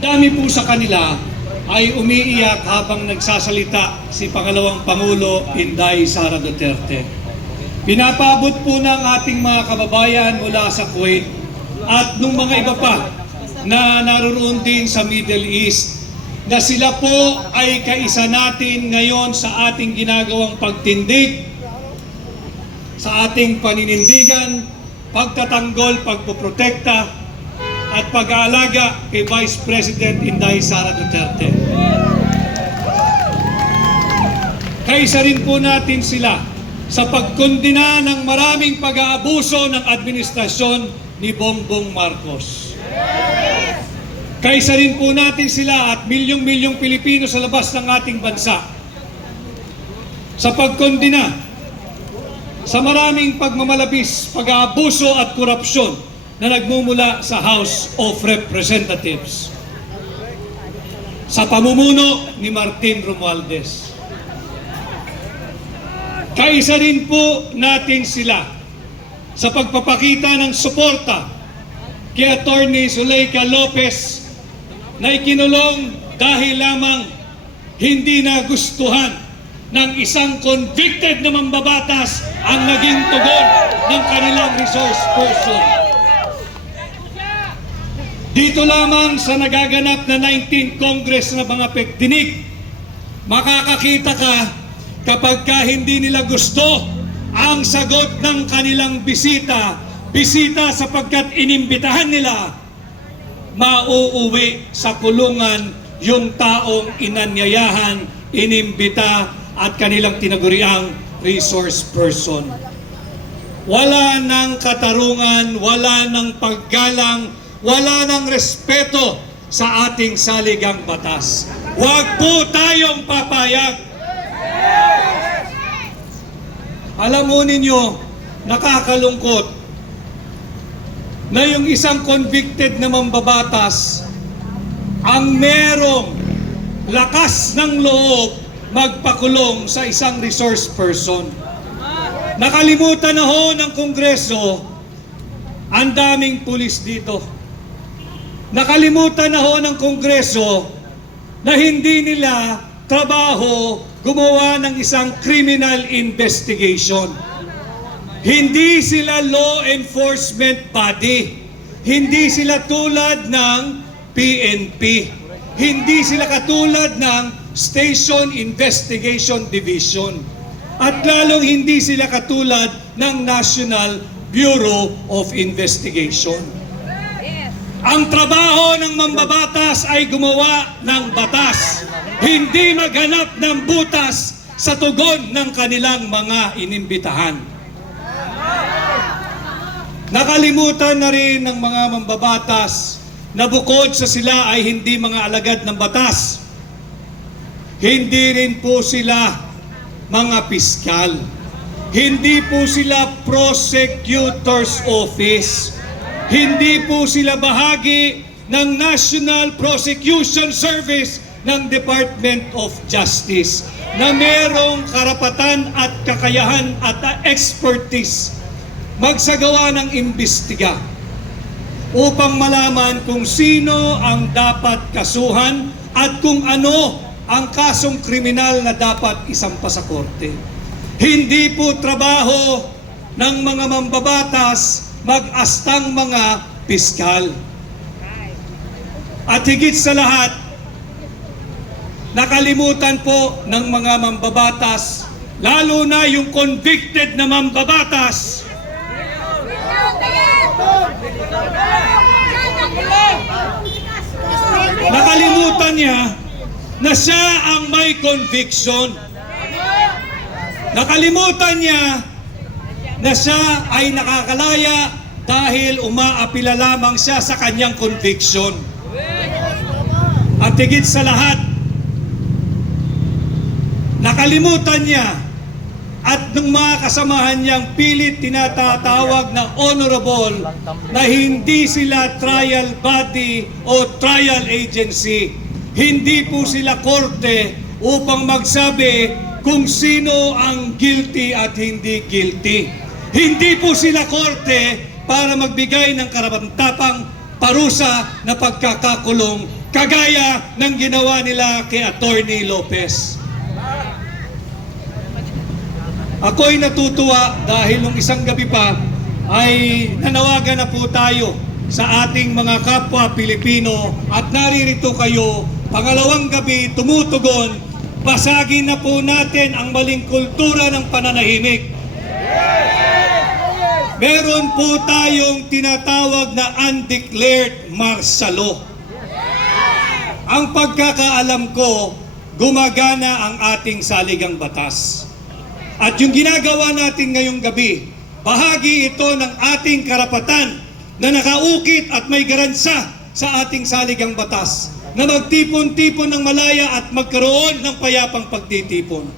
Dami po sa kanila ay umiiyak habang nagsasalita si Pangalawang Pangulo Inday Sara Duterte. Pinapabot po ng ating mga kababayan mula sa Kuwait at nung mga iba pa na naroon din sa Middle East na sila po ay kaisa natin ngayon sa ating ginagawang pagtindig, sa ating paninindigan, pagtatanggol, pagpoprotekta at pag-aalaga kay Vice President Inday Sara Duterte. Kaisa rin po natin sila sa pagkondina ng maraming pag-aabuso ng administrasyon ni Bongbong Marcos. Kaisa rin po natin sila at milyong-milyong Pilipino sa labas ng ating bansa sa pagkondina sa maraming pagmamalabis, pag-aabuso at korupsyon na nagmumula sa House of Representatives sa pamumuno ni Martin Romualdez. Kaisa rin po natin sila sa pagpapakita ng suporta kay Attorney Zuleika Lopez na ikinulong dahil lamang hindi nagustuhan ng isang convicted na mambabatas ang naging tugon ng kanilang resource person. Dito lamang sa nagaganap na 19th Congress na mga pagdinig, makakakita ka kapag hindi nila gusto ang sagot ng kanilang bisita sapagkat inimbitahan nila, mauuwi sa kulungan yung taong inanyayahan, inimbita at kanilang tinaguriang resource person. Wala ng katarungan, wala ng paggalang, wala ng respeto sa ating saligang batas. Huwag po tayong papayag. Alam mo ninyo, nakakalungkot na yung isang convicted na mambabatas ang merong lakas ng loob magpakulong sa isang resource person. Nakalimutan na ho ng Kongreso, ang daming pulis dito. Nakalimutan na ho ng Kongreso na hindi nila trabaho gumawa ng isang criminal investigation. Hindi sila law enforcement body. Hindi sila tulad ng PNP. Hindi sila katulad ng Station Investigation Division. At lalong hindi sila katulad ng National Bureau of Investigation. Ang trabaho ng mambabatas ay gumawa ng batas, hindi maghanap ng butas sa tugon ng kanilang mga inimbitahan. Nakalimutan na rin ng mga mambabatas na bukod sa sila ay hindi mga alagad ng batas, hindi rin po sila mga piskal, hindi po sila prosecutor's office, hindi po sila bahagi ng National Prosecution Service ng Department of Justice na merong karapatan at kakayahan at expertise magsagawa ng imbestiga upang malaman kung sino ang dapat kasuhan at kung ano ang kasong kriminal na dapat isampa sa korte. Hindi po trabaho ng mga mambabatas mag-astang mga piskal. At higit sa lahat, nakalimutan po ng mga mambabatas, lalo na yung convicted na mambabatas, nakalimutan niya na siya ang may conviction. Nakalimutan niya na siya ay nakakalaya dahil umaapila lamang siya sa kanyang conviction. At higit sa lahat, nakalimutan niya at ng mga kasamahan niyang pilit tinatatawag na honorable na hindi sila trial body o trial agency. Hindi po sila korte upang magsabi kung sino ang guilty at hindi guilty. Hindi po sila korte para magbigay ng karapatang parusa na pagkakakulong kagaya ng ginawa nila kay Attorney Lopez. Ako'y natutuwa dahil nung isang gabi pa ay nanawagan na po tayo sa ating mga kapwa Pilipino at naririto kayo, pangalawang gabi tumutugon, basagin na po natin ang maling kultura ng pananahimik. Meron po tayong tinatawag na undeclared martial law. Ang pagkakaalam ko, gumagana ang ating saligang batas. At yung ginagawa natin ngayong gabi, bahagi ito ng ating karapatan na nakaukit at may garansa sa ating saligang batas na magtipon-tipon ng malaya at magkaroon ng payapang pagtitipon.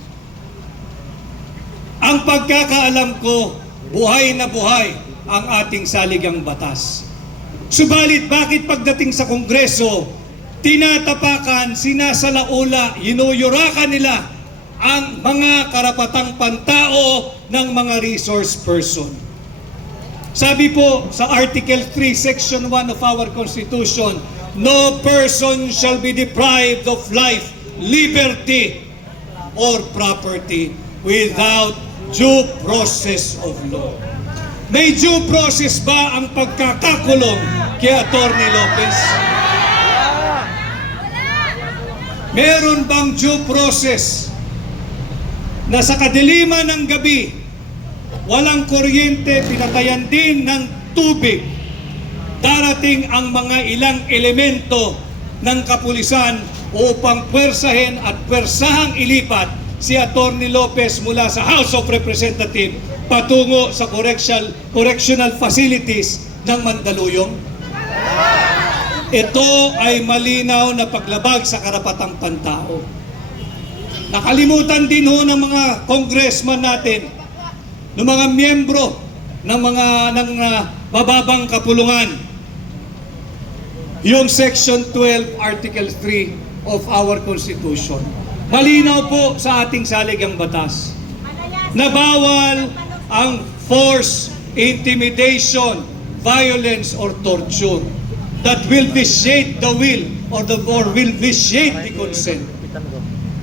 Ang pagkakaalam ko, buhay na buhay ang ating saligang batas. Subalit bakit pagdating sa Kongreso, tinatapakan, sinasalaula, yuyurakan nila ang mga karapatang pantao ng mga resource person. Sabi po sa Article 3, Section 1 of our Constitution, no person shall be deprived of life, liberty, or property without due process of law. May due process ba ang pagkakakulong kay Attorney Lopez? Meron bang due process na sa kadiliman ng gabi, walang kuryente, pinatayan din ng tubig, darating ang mga ilang elemento ng kapulisan upang pwersahin at pwersahang ilipat si Attorney Lopez mula sa House of Representatives patungo sa correctional facilities ng Mandaluyong? Ito ay malinaw na paglabag sa karapatang pantao. Nakalimutan din ho ng mga congressman natin, ng mga miyembro ng mababang kapulungan, yung Section 12, Article 3 of our Constitution. Malinaw po sa ating saligang batas na bawal ang force, intimidation, violence, or torture that will vitiate the will or will vitiate the consent.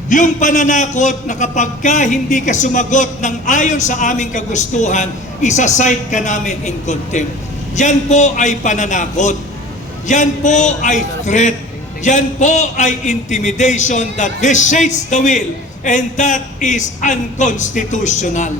Yung pananakot na kapag ka hindi ka sumagot ng ayon sa aming kagustuhan, isa-cite ka namin in contempt. Yan po ay pananakot. Yan po ay threat. Yan po ay intimidation that vitiates the will, and that is unconstitutional.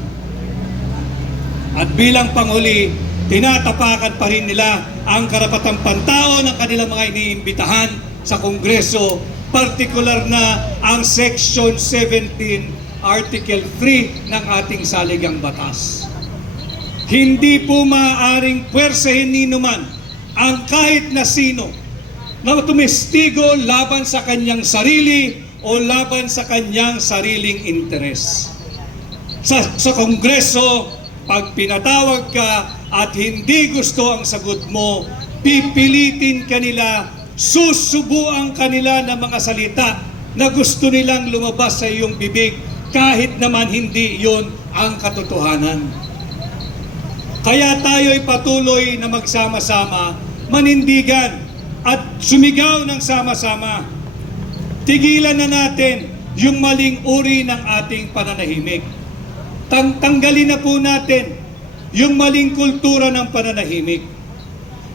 At bilang panghuli, tinatapakan pa rin nila ang karapatang pantao ng kanilang mga iniimbitahan sa Kongreso, partikular na ang Section 17, Article 3 ng ating saligang batas. Hindi po maaaring pwersahin ni numan ang kahit na sino na tumestigo laban sa kanyang sarili o laban sa kanyang sariling interes. Sa Kongreso, pag pinatawag ka at hindi gusto ang sagot mo, pipilitin kanila, susubuan kanila ng mga salita na gusto nilang lumabas sa iyong bibig kahit naman hindi yon ang katotohanan. Kaya tayo'y patuloy na magsama-sama, manindigan at sumigaw ng sama-sama. Tigilan na natin yung maling uri ng ating pananahimik. Tanggalin na po natin yung maling kultura ng pananahimik.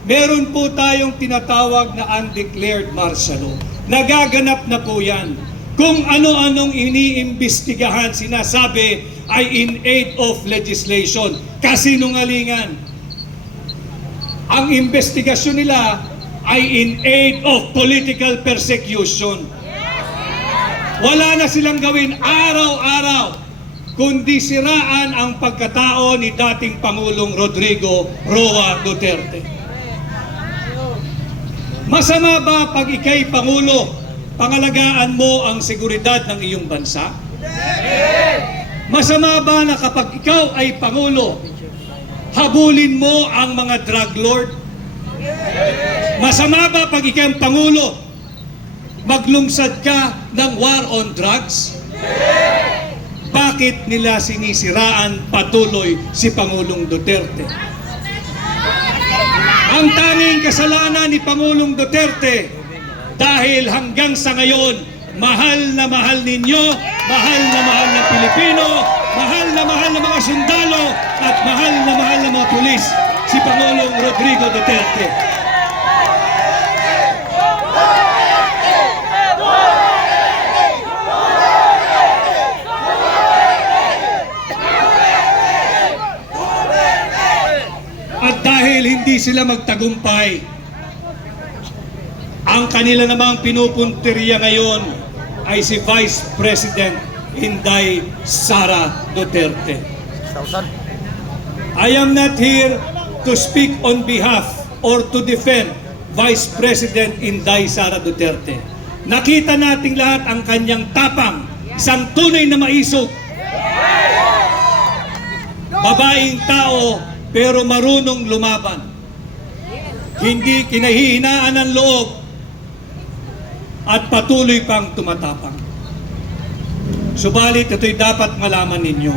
Meron po tayong tinatawag na undeclared martial law. Nagaganap na po yan. Kung ano-anong iniimbestigahan, sinasabi ay in aid of legislation. Kasinungalingan. Ang investigasyon nila ay in aid of political persecution. Wala na silang gawin araw-araw kundi siraan ang pagkatao ni dating Pangulong Rodrigo Roa Duterte. Masama ba pag ikay Pangulo, pangalagaan mo ang seguridad ng iyong bansa? Masama ba na kapag ikaw ay Pangulo, habulin mo ang mga drug lord? Masama ba pag ikaw ang Pangulo, maglungsad ka ng war on drugs? Bakit nila sinisiraan patuloy si Pangulong Duterte? Ang tanging kasalanan ni Pangulong Duterte Dahil hanggang sa ngayon, mahal na mahal ninyo, mahal ng Pilipino, mahal ng mga sundalo, at mahal ng mga pulis, si Pangulong Rodrigo Duterte. At dahil hindi sila magtagumpay, ang kanila namang pinupuntirya ngayon ay si Vice President Inday Sara Duterte. I am not here to speak on behalf or to defend Vice President Inday Sara Duterte. Nakita nating lahat ang kanyang tapang, isang tunay na maisog. Babaeng tao pero marunong lumaban. Hindi kinahihinaan ng loob at patuloy pang tumatapang. Subalit ito'y dapat malaman ninyo.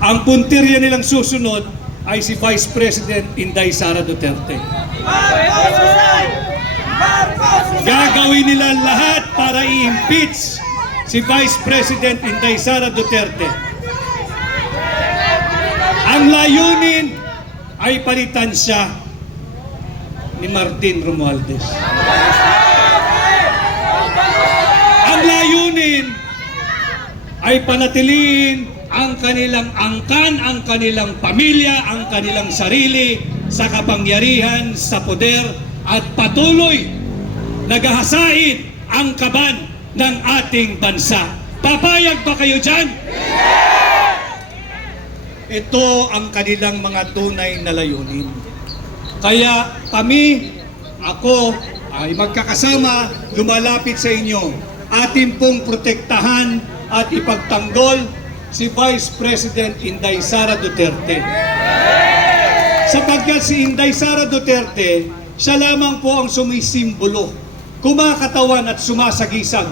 Ang puntirya nilang susunod ay si Vice President Inday Sara Duterte. Gagawin nila lahat para i-impeach si Vice President Inday Sara Duterte. Ang layunin ay palitan siya ni Martin Romualdez. Ang layunin ay panatiliin ang kanilang angkan, ang kanilang pamilya, ang kanilang sarili sa kapangyarihan, sa poder, at patuloy nagahasain ang kaban ng ating bansa. Papayag ba kayo dyan? Ito ang kanilang mga tunay na layunin. Kaya kami, ako, ay magkakasama, lumalapit sa inyo. Atin pong protektahan at ipagtanggol si Vice President Inday Sara Duterte. Sapagkat si Inday Sara Duterte, siya lamang po ang sumisimbolo, kumakatawan at sumasagisag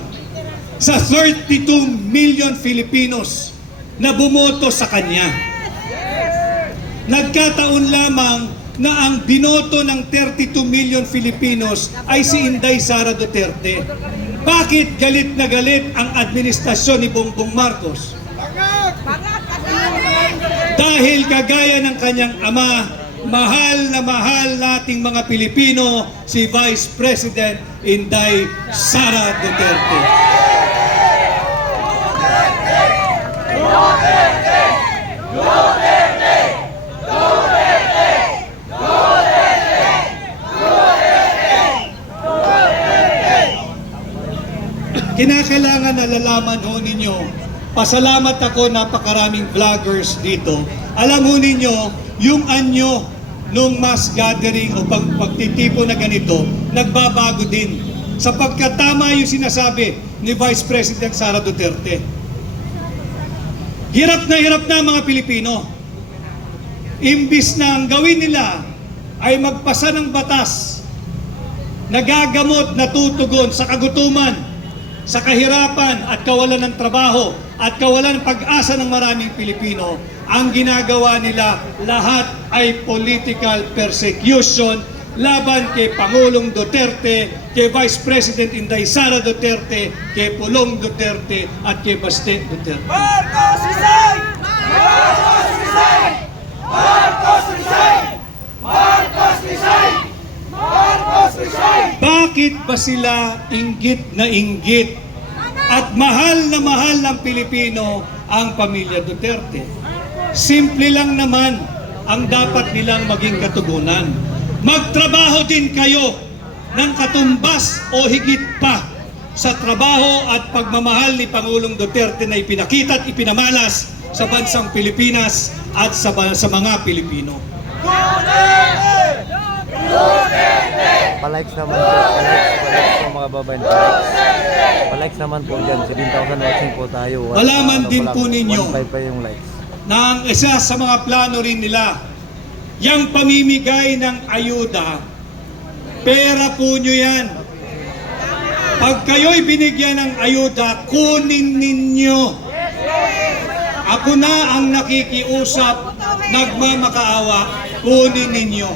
sa 32 million Filipinos na bumoto sa kanya. Nagkataon lamang na ang binoto ng 32 million Filipinos ay si Inday Sara Duterte. Bakit galit na galit ang administrasyon ni Bongbong Marcos? Dahil kagaya ng kanyang ama, mahal na mahal nating mga Pilipino si Vice President Inday Sara Duterte. Kinakailangan nalalaman ho ninyo, pasalamat ako, napakaraming vloggers dito. Alam ho ninyo, yung anyo nung mass gathering o pagtitipo na ganito, nagbabago din. Sapagkat tama yung sinasabi ni Vice President Sara Duterte. Hirap na mga Pilipino. Imbis na ang gawin nila ay magpasa ng batas na gagamot, na tutugon sa kagutuman, sa kahirapan at kawalan ng trabaho at kawalan ng pag-asa ng maraming Pilipino, ang ginagawa nila lahat ay political persecution laban kay Pangulong Duterte, kay Vice President Inday Sara Duterte, kay Pulong Duterte at kay Baste Duterte. Marcos resign! Marcos resign! Marcos resign! Marcos resign! Marcos resign! Bakit ba sila inggit na inggit at mahal na mahal ng Pilipino ang pamilya Duterte? Simple lang naman ang dapat nilang maging katugunan. Magtrabaho din kayo ng katumbas o higit pa sa trabaho at pagmamahal ni Pangulong Duterte na ipinakita at ipinamalas sa bansang Pilipinas at sa mga Pilipino. Palikes naman po, palikes po mga babayan. Palikes naman po dyan, 7,000 watching po tayo. Malaman din po ninyo 1.5 pa yung likes. na ang isa sa mga plano rin nila, yung pamimigay ng ayuda, pera po nyo yan. Pag kayo'y binigyan ng ayuda, kunin ninyo. Ako na ang nakikiusap, nagmamakaawa, kunin ninyo.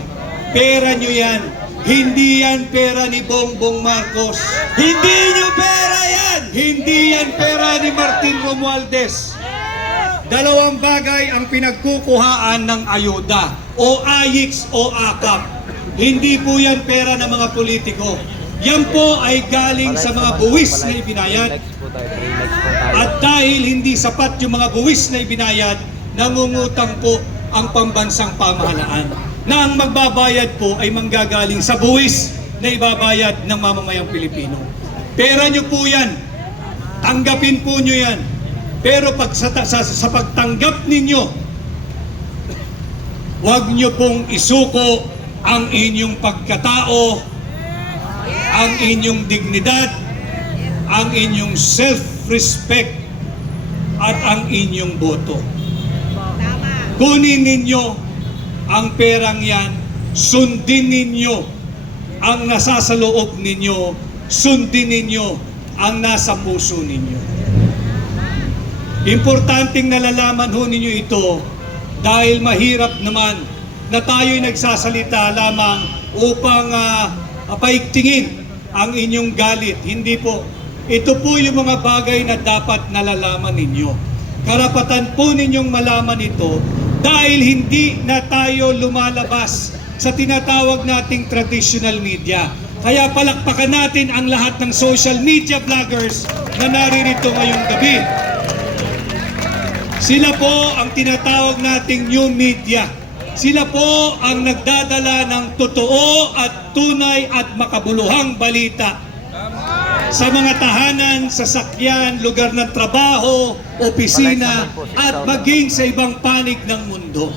Pera nyo yan. Hindi yan pera ni Bongbong Marcos. Hindi nyo pera yan! Hindi yan pera ni Martin Romualdez. Dalawang bagay ang pinagkukuhaan ng ayuda, o AYIX o AKAP. Hindi po yan pera ng mga politiko. Yan po ay galing sa mga buwis na ibinayad. Next po tayo, 3 next po tayo. At dahil hindi sapat yung mga buwis na ibinayad, nangungutang po ang pambansang pamahalaan. Na ang magbabayad po ay manggagaling sa buwis na ibabayad ng mamamayang Pilipino. Pera nyo po yan. Tanggapin po nyo yan. Pero pag sa pagtanggap ninyo, huwag nyo pong isuko ang inyong pagkatao, ang inyong dignidad, ang inyong self-respect, at ang inyong boto. Kunin ninyo ang perang yan, sundin ninyo ang nasa sa loob ninyo, sundin ninyo ang nasa puso ninyo. Importanteng nalalaman ho ninyo ito dahil mahirap naman na tayo'y nagsasalita lamang upang paigtingin ang inyong galit. Hindi po. Ito po yung mga bagay na dapat nalalaman ninyo. Karapatan po ninyong malaman ito dahil hindi na tayo lumalabas sa tinatawag nating traditional media. Kaya palakpakan natin ang lahat ng social media vloggers na naririto ngayong gabi. Sila po ang tinatawag nating new media. Sila po ang nagdadala ng totoo at tunay at makabuluhang balita sa mga tahanan, sasakyan, lugar ng trabaho, opisina, at maging sa ibang panig ng mundo.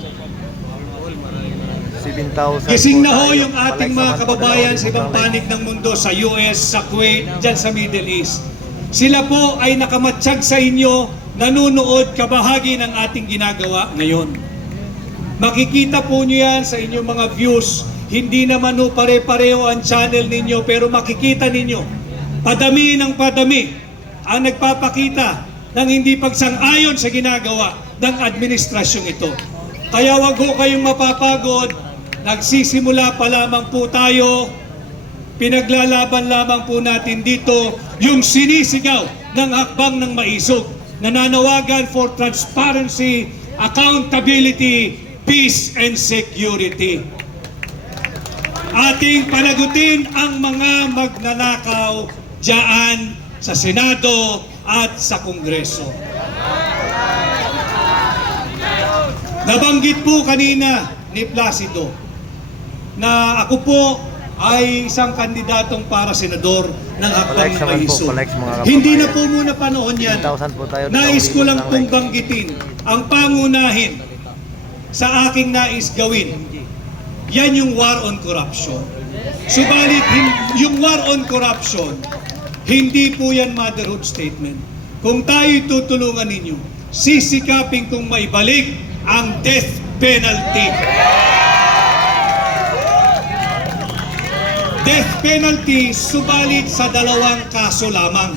7,000 Gising na po ho tayo. yung ating Palike mga naman po, kababayan sa dalawang ibang libo panig ng mundo, sa US, sa Kuwait, dyan sa Middle East. Sila po ay nakamatsyag sa inyo, nanunood kabahagi ng ating ginagawa ngayon. Makikita po nyo yan sa inyong mga views. Hindi naman ho pare-pareho ang channel ninyo, pero makikita ninyo padami ng padami ang nagpapakita ng hindi pagsang-ayon sa ginagawa ng administrasyong ito. Kaya wag ho kayong mapapagod, nagsisimula pa lamang po tayo, pinaglalaban lamang po natin dito yung sinisigaw ng hakbang ng maisog, nananawagan for transparency, accountability, peace and security. Ating panagutin ang mga magnanakaw diyan sa Senado at sa Kongreso. Nabanggit po kanina ni Placido na ako po ay isang kandidatong para senador ng hakbang Palike naman po, maisog. palike mga kababayan. Hindi na po muna panahon yan. 7,000 po tayo. Nais ko lang dalawang pong libo. banggitin ang pangunahin sa aking nais gawin. Yan yung war on corruption. Subalit, yung war on corruption, hindi po yan motherhood statement. Kung tayo'y tutulungan ninyo, sisikapin kong maibalik ang death penalty. Death penalty, subalit sa 2 kaso lamang.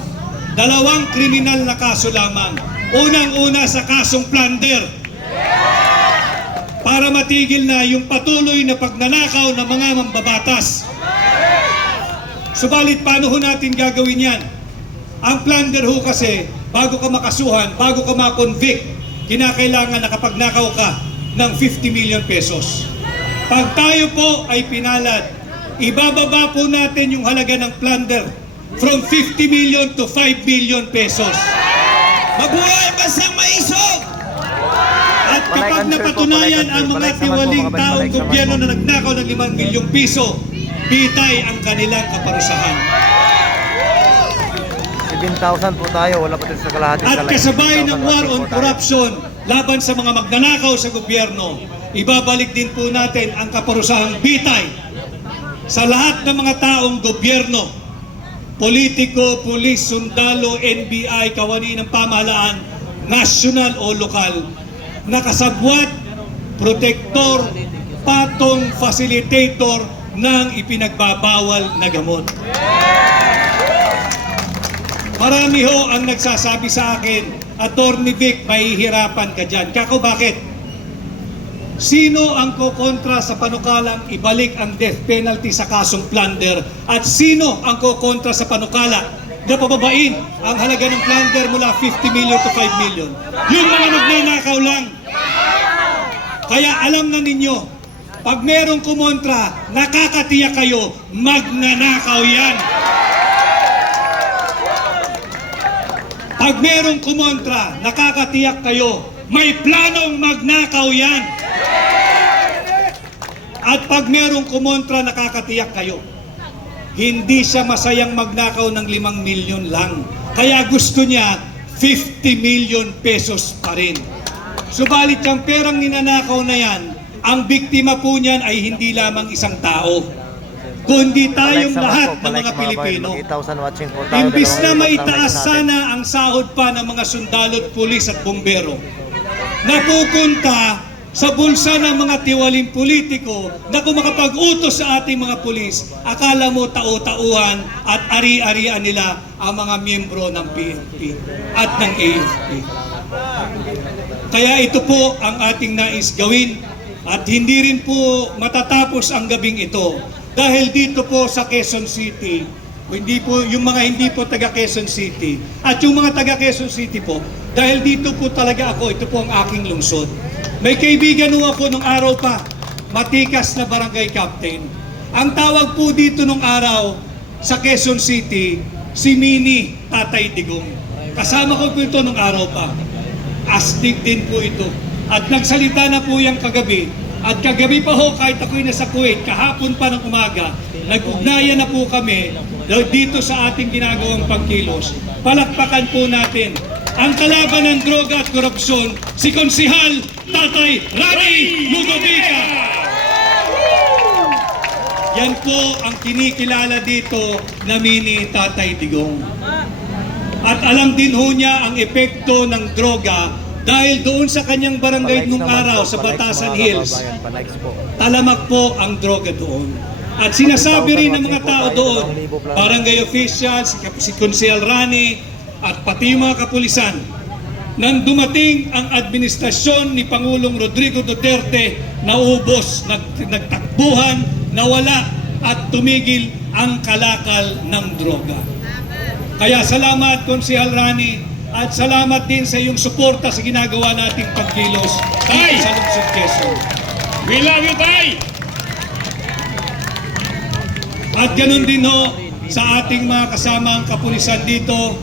2 kriminal na kaso lamang. Unang-una sa kasong plunder. Para matigil na yung patuloy na pagnanakaw ng mga mambabatas. Subalit, paano ho natin gagawin yan? Ang plunder ho kasi, bago ka makasuhan, bago ka makonvict, kinakailangan nakapagnakaw ka ng 50 million pesos. Pag tayo po ay pinalad, ibababa po natin yung halaga ng plunder from 50 million to 5 million pesos. Mabuhay Bansang Maisog! At kapag napatunayan ang mga tiwaling taong gobyerno na nagnakaw ng 5 milyong piso, bitay ang kanilang kaparusahan. 7,000 po tayo, wala pa tayo sa kalahati. At kasabay ng war on corruption laban sa mga magnanakaw sa gobyerno, ibabalik din po natin ang kaparusahang bitay sa lahat ng mga taong gobyerno, politiko, pulis, sundalo, NBI, kawani ng pamahalaan, nasyonal o lokal, nakasabwat, protektor, patong, facilitator ng ipinagbabawal na gamot. Marami ho ang nagsasabi sa akin, Attorney Vic, mahihirapan ka dyan. Kako, bakit? Sino ang kokontra sa panukalang ibalik ang death penalty sa kasong plunder? At sino ang kokontra sa panukala na pababain ang halaga ng plunder mula 50 million to 5 million? Yung mga nagnanakaw lang. Kaya alam na ninyo, pag merong kumontra, nakakatiyak kayo, magnanakaw yan. Pag merong kumontra, nakakatiyak kayo, may planong magnakaw yan. At pag merong kumontra, nakakatiyak kayo, hindi siya masayang magnakaw ng 5 milyon lang. Kaya gusto niya 50 million pesos pa rin. Subalit yung perang ninanakaw na yan, ang biktima po niyan ay hindi lamang isang tao, kundi tayong lahat ng mga Pilipino. 8,000 watching po tayo. Imbis na Dalawang maitaas natin. sana ang sahod pa ng mga sundalo at pulis at bumbero, napupunta sa bulsa ng mga tiwaling politiko na kung makapag-utos sa ating mga pulis, akala mo tao-tauhan at ari-arian nila ang mga miyembro ng PNP at ng AFP. Kaya ito po ang ating nais gawin at hindi rin po matatapos ang gabing ito dahil dito po sa Quezon City, hindi po yung mga hindi po taga Quezon City at yung mga taga Quezon City po, dahil dito po talaga ako, ito po ang aking lungsod. May kaibigan ho ako nung araw pa, matikas na barangay captain. Ang tawag po dito nung araw sa Quezon City, si Mini Tatay Digong. Kasama ko po ito nung araw pa. Astig din po ito. At nagsalita na po yung kagabi. At kagabi pa ho, kahit ako'y nasa Kuwait, kahapon pa ng umaga, nag-ugnayan na po kami dito sa ating ginagawang pagkilos. Palakpakan po natin ang kalaban ng droga at korupsyon, si Konsihal Tatay Rani Ludovica. Yan po ang kinikilala dito na Mini Tatay Digong. At alam din ho niya ang epekto ng droga dahil doon sa kanyang barangay Palikes nung naman araw po, sa palikes Batasan mga Hills, kababayan, palikes po. talamak po ang droga doon. At sinasabi rin ng mga tao doon, barangay officials, si Konsihal Rani, at pati mga kapulisan, nang dumating ang administrasyon ni Pangulong Rodrigo Duterte, naubos, nagtakbuhan, nawala at tumigil ang kalakal ng droga. Kaya salamat Konsihal Rani at salamat din sa iyong suporta sa ginagawa nating pagkilos dito sa Lungsod Quezon. We love you, Tay! At ganun din ho sa ating mga kasamang kapulisan dito,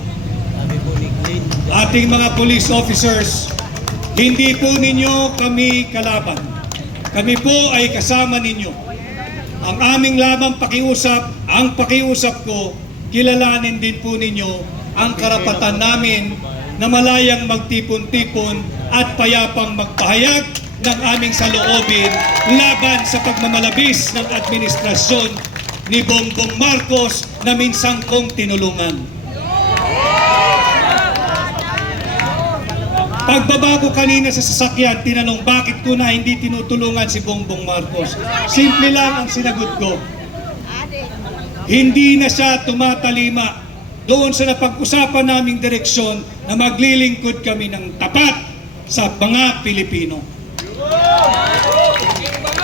ating mga police officers, hindi po ninyo kami kalaban. Kami po ay kasama ninyo. Ang aming lamang pakiusap, ang pakiusap ko, kilalanin din po ninyo ang karapatan namin na malayang magtipon-tipon at payapang magpahayag ng aming saloobin laban sa pagmamalabis ng administrasyon ni Bongbong Marcos na minsan kong tinulungan. Pagbaba ko kanina sa sasakyan, tinanong bakit ko na hindi tinutulungan si Bongbong Marcos. Simple lang ang sinagot ko. Hindi na siya tumatalima doon sa napag-usapan naming direksyon na maglilingkod kami ng tapat sa mga Pilipino.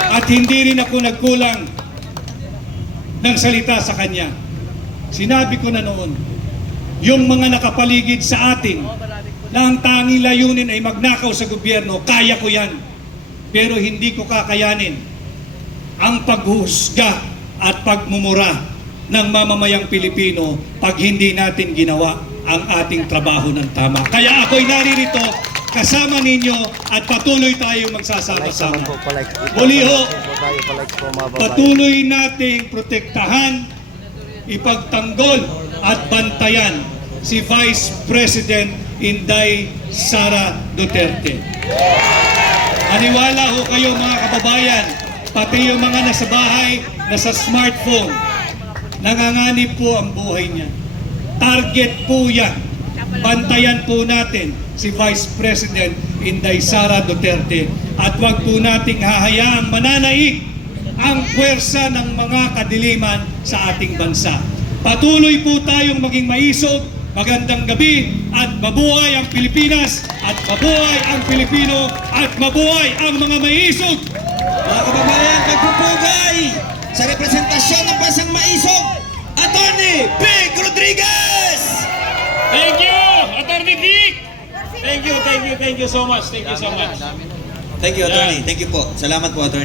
At hindi rin ako nagkulang ng salita sa kanya. Sinabi ko na noon, yung mga nakapaligid sa atin na ang tanging layunin ay magnakaw sa gobyerno, kaya ko yan. Pero hindi ko kakayanin ang paghuhusga at pagmumura ng mamamayang Pilipino pag hindi natin ginawa ang ating trabaho ng tama. Kaya ako'y naririto kasama ninyo at patuloy tayo Palikes naman magsasama-sama. po, palikes. Muli ho, Palikes po mga babayan. patuloy nating protektahan, ipagtanggol at bantayan si Vice President Inday Sara Duterte. Maniwala ho kayo mga kababayan, pati yung mga nasa bahay, nasa smartphone, nanganganib po ang buhay niya. Target po yan. Bantayan po natin si Vice President Inday Sara Duterte at wag po nating hahayaang mananaig ang puwersa ng mga kadiliman sa ating bansa. Patuloy po tayong maging maisog, magandang gabi at mabuhay ang Pilipinas at mabuhay ang Pilipino at mabuhay ang mga maisog! Mga kababayan, pagpupugay sa representasyon ng Bansang Maisog, Attorney Vic Rodriguez! Thank you, Attorney Vic! Thank you so much. Thank you so much. Thank you, Attorney. Thank you po. Salamat po, Attorney.